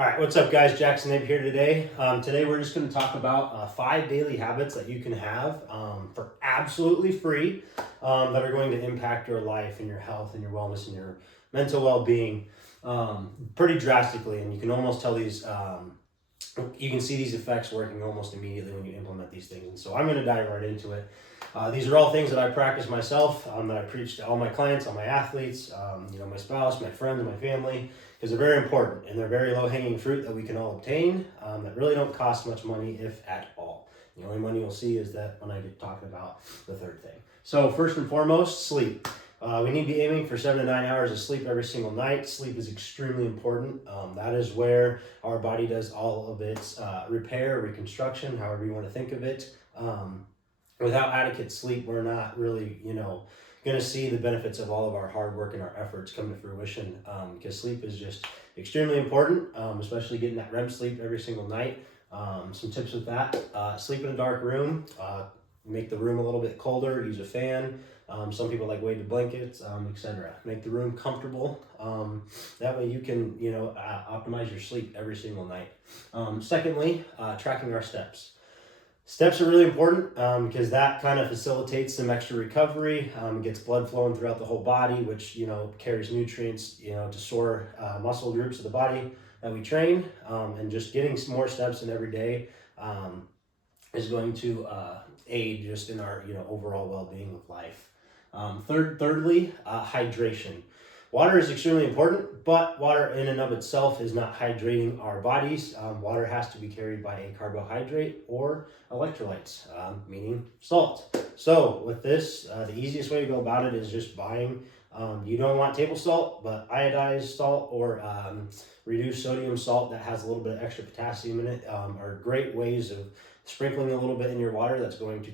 All right, what's up, guys? Jackson Abe here today. Today we're just going to talk about 5 daily habits that you can have for absolutely free that are going to impact your life and your health and your wellness and your mental well-being pretty drastically. And you can almost tell you can see these effects working almost immediately when you implement these things. And so I'm going to dive right into it. These are all things that I practice myself, that I preach to all my clients, all my athletes, my spouse, my friends, my family, because they're very important and they're very low-hanging fruit that we can all obtain that really don't cost much money, if at all. The only money you'll see is that when I get talking about the third thing. So first and foremost, sleep. We need to be aiming for 7 to 9 hours of sleep every single night. Sleep is extremely important. That is where our body does all of its repair, reconstruction, however you want to think of it. Without adequate sleep, we're not really, going to see the benefits of all of our hard work and our efforts come to fruition, because sleep is just extremely important, especially getting that REM sleep every single night. Some tips with that: sleep in a dark room, make the room a little bit colder, use a fan. Some people like weighted blankets, etc. Make the room comfortable. That way you can, optimize your sleep every single night. Secondly, tracking our steps. Steps are really important because that kind of facilitates some extra recovery, gets blood flowing throughout the whole body, which, carries nutrients, to sore muscle groups of the body that we train. And just getting some more steps in every day is going to aid just in our, overall well-being of life. Thirdly, hydration. Water is extremely important, but water in and of itself is not hydrating our bodies. Water has to be carried by a carbohydrate or electrolytes, meaning salt. So with this, the easiest way to go about it is just buying, you don't want table salt, but iodized salt or reduced sodium salt that has a little bit of extra potassium in it are great ways of sprinkling a little bit in your water that's going to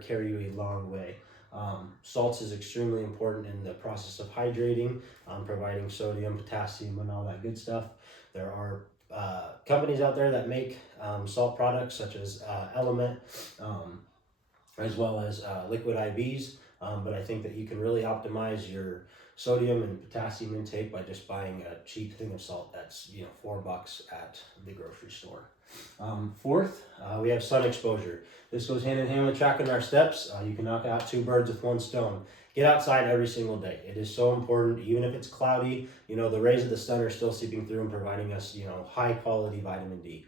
carry you a long way. Salts is extremely important in the process of hydrating, providing sodium, potassium, and all that good stuff. There are companies out there that make salt products such as Element, as well as liquid IVs. But I think that you can really optimize your sodium and potassium intake by just buying a cheap thing of salt that's $4 at the grocery store. Fourth, we have sun exposure. This goes hand in hand with tracking our steps. You can knock out 2 birds with 1 stone. Get outside every single day. It is so important, even if it's cloudy. The rays of the sun are still seeping through and providing us, high quality vitamin D.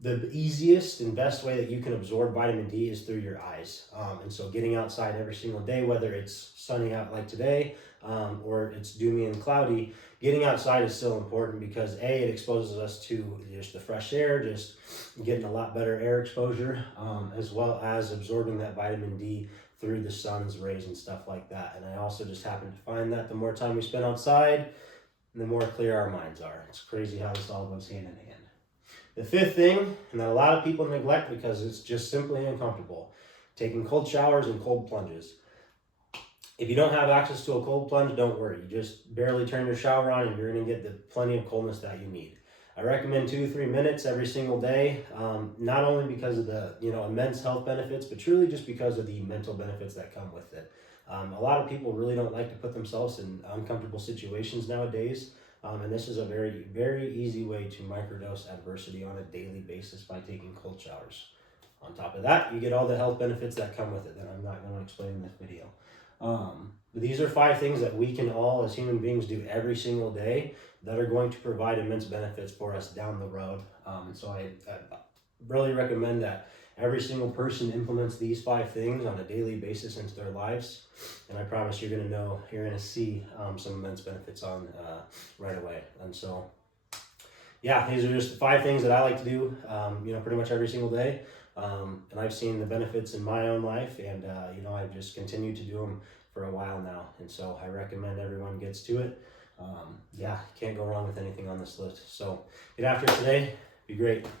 The easiest and best way that you can absorb vitamin D is through your eyes. And so getting outside every single day, whether it's sunny out like today or it's doomy and cloudy, getting outside is still important because it exposes us to just the fresh air, just getting a lot better air exposure, as well as absorbing that vitamin D through the sun's rays and stuff like that. And I also just happen to find that the more time we spend outside, the more clear our minds are. It's crazy how this all goes hand in hand. The fifth thing, and that a lot of people neglect because it's just simply uncomfortable, taking cold showers and cold plunges. If you don't have access to a cold plunge, don't worry. You just barely turn your shower on and you're going to get plenty of coldness that you need. I recommend 2 to 3 minutes every single day, not only because of the immense health benefits, but truly just because of the mental benefits that come with it. A lot of people really don't like to put themselves in uncomfortable situations nowadays. And this is a very, very easy way to microdose adversity on a daily basis by taking cold showers. On top of that, you get all the health benefits that come with it that I'm not going to explain in this video. But these are 5 things that we can all, as human beings, do every single day that are going to provide immense benefits for us down the road. And so I really recommend that every single person implements these 5 things on a daily basis into their lives, and I promise you're going to see some immense benefits on right away. And so, these are just 5 things that I like to do, pretty much every single day. And I've seen the benefits in my own life, and I've just continued to do them for a while now. And so I recommend everyone gets to it. Can't go wrong with anything on this list. So get after it today. Be great.